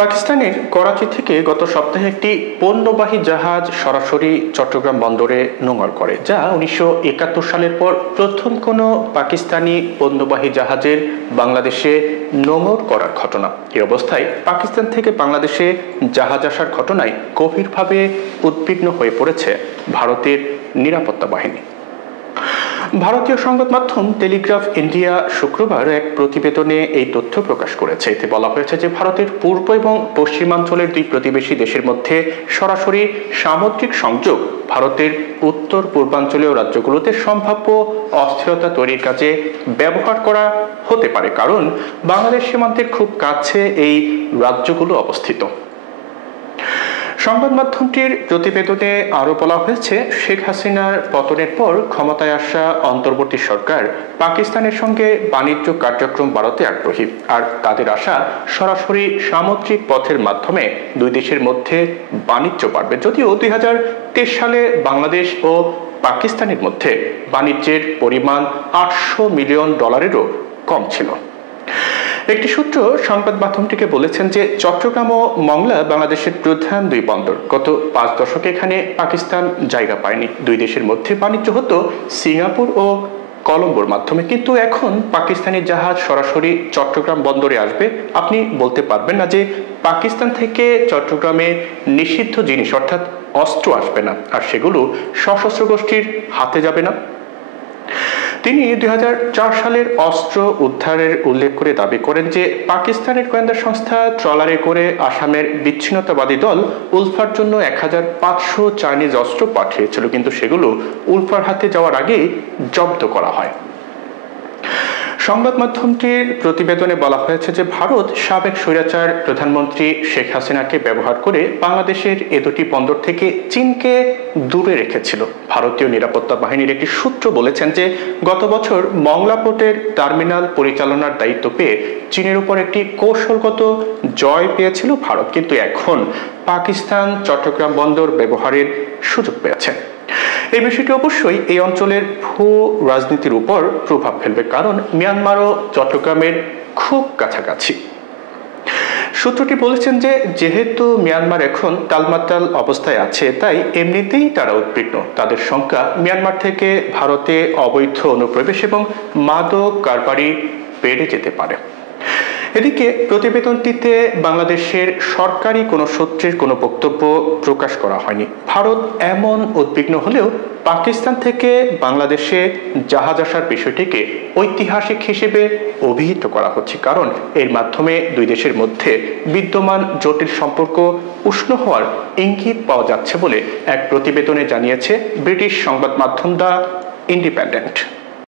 পাকিস্তানের করাচি থেকে গত সপ্তাহে একটি পণ্যবাহী জাহাজ সরাসরি চট্টগ্রাম বন্দরে নোঙর করে, যা 1971 সালের পর প্রথম কোনো পাকিস্তানি পণ্যবাহী জাহাজের বাংলাদেশে নোঙর করার ঘটনা। এই অবস্থায় পাকিস্তান থেকে বাংলাদেশে জাহাজ আসার ঘটনায় গভীরভাবে উদ্বিগ্ন হয়ে পড়েছে ভারতের নিরাপত্তা বাহিনী। ভারতীয় সংবাদ মাধ্যম টেলিগ্রাফ ইন্ডিয়া শুক্রবার এক প্রতিবেদনে এই তথ্য প্রকাশ করেছে। এতে বলা হয়েছে যে ভারতের পূর্ব এবং পশ্চিমাঞ্চলের দুই প্রতিবেশী দেশের মধ্যে সরাসরি সামুদ্রিক সংযোগ ভারতের উত্তর পূর্বাঞ্চলীয় রাজ্যগুলোতে সম্ভাব্য অস্থিরতা তৈরির কাজে ব্যবহার করা হতে পারে, কারণ বাংলাদেশ সীমান্তের খুব কাছে এই রাজ্যগুলো অবস্থিত। সংবাদ মাধ্যমটির প্রতিবেদনে আরও বলা হয়েছে, শেখ হাসিনার পতনের পর ক্ষমতায় আসা অন্তর্বর্তী সরকার পাকিস্তানের সঙ্গে বাণিজ্য কার্যক্রম বাড়াতে আগ্রহী, আর তাদের আশা সরাসরি সামুদ্রিক পথের মাধ্যমে দুই দেশের মধ্যে বাণিজ্য বাড়বে। যদিও 2023 সালে বাংলাদেশ ও পাকিস্তানের মধ্যে বাণিজ্যের পরিমাণ $800 মিলিয়ন কম ছিল। একটি সূত্র সংবাদ মাধ্যমটিকে বলেছেন যে চট্টগ্রাম ও মংলা বাংলাদেশের প্রধান দুই বন্দর। গত 5 দশকে এখানে পাকিস্তান জায়গা পায়নি। দুই দেশের মধ্যে বাণিজ্য হতো সিঙ্গাপুর ও কলম্বোর মাধ্যমে, কিন্তু এখন পাকিস্তানি জাহাজ সরাসরি চট্টগ্রাম বন্দরে আসবে। আপনি বলতে পারবেন না যে পাকিস্তান থেকে চট্টগ্রামে নিষিদ্ধ জিনিস অর্থাৎ অস্ত্র আসবে না, আর সেগুলো সশস্ত্র গোষ্ঠীর হাতে যাবে না। তিনি 2004 সালের অস্ত্র উদ্ধারের উল্লেখ করে দাবি করেন যে পাকিস্তানের গোয়েন্দা সংস্থা ট্রলারে করে আসামের বিচ্ছিন্নতাবাদী দল উলফার জন্য 1500 চাইনিজ অস্ত্র পাঠিয়েছিল, কিন্তু সেগুলো উলফার হাতে যাওয়ার আগে জব্দ করা হয়। সংবাদ মাধ্যমটির প্রতিবেদনে বলা হয়েছে যে ভারত সাবেক স্বৈরাচার প্রধানমন্ত্রী শেখ হাসিনাকে ব্যবহার করে বাংলাদেশের এ দুটি বন্দর থেকে চীনকে দূরে রেখেছিল। ভারতীয় নিরাপত্তা বাহিনীর একটি সূত্র বলেছেন যে গত বছর মংলা পোর্টের টার্মিনাল পরিচালনার দায়িত্ব পেয়ে চীনের উপর একটি কৌশলগত জয় পেয়েছিল ভারত, কিন্তু এখন পাকিস্তান চট্টগ্রাম বন্দর ব্যবহারের সুযোগ পেয়েছে। এই বিষয়টি অবশ্যই এই অঞ্চলের ভূ রাজনীতির উপর প্রভাব ফেলবে, কারণ মিয়ানমার ও চট্টগ্রামের খুব কাছাকাছি। সূত্রটি বলেছেন যে যেহেতু মিয়ানমার এখন টালমাটাল অবস্থায় আছে, তাই এমনিতেই তারা উদ্বিগ্ন। তাদের শঙ্কা মিয়ানমার থেকে ভারতে অবৈধ অনুপ্রবেশ এবং মাদক কারবারি বেড়ে যেতে পারে। এদিকে প্রতিবেদনটিতে বাংলাদেশের সরকারি কোনো সূত্রের কোনো বক্তব্য প্রকাশ করা হয়নি। ভারত এমন উদ্বিগ্ন হলেও পাকিস্তান থেকে বাংলাদেশে জাহাজ আসার বিষয়টিকে ঐতিহাসিক হিসেবে অভিহিত করা হচ্ছে, কারণ এর মাধ্যমে দুই দেশের মধ্যে বিদ্যমান জটিল সম্পর্ক উষ্ণ হওয়ার ইঙ্গিত পাওয়া যাচ্ছে বলে এক প্রতিবেদনে জানিয়েছে ব্রিটিশ সংবাদ মাধ্যম দ্য ইন্ডিপেন্ডেন্ট।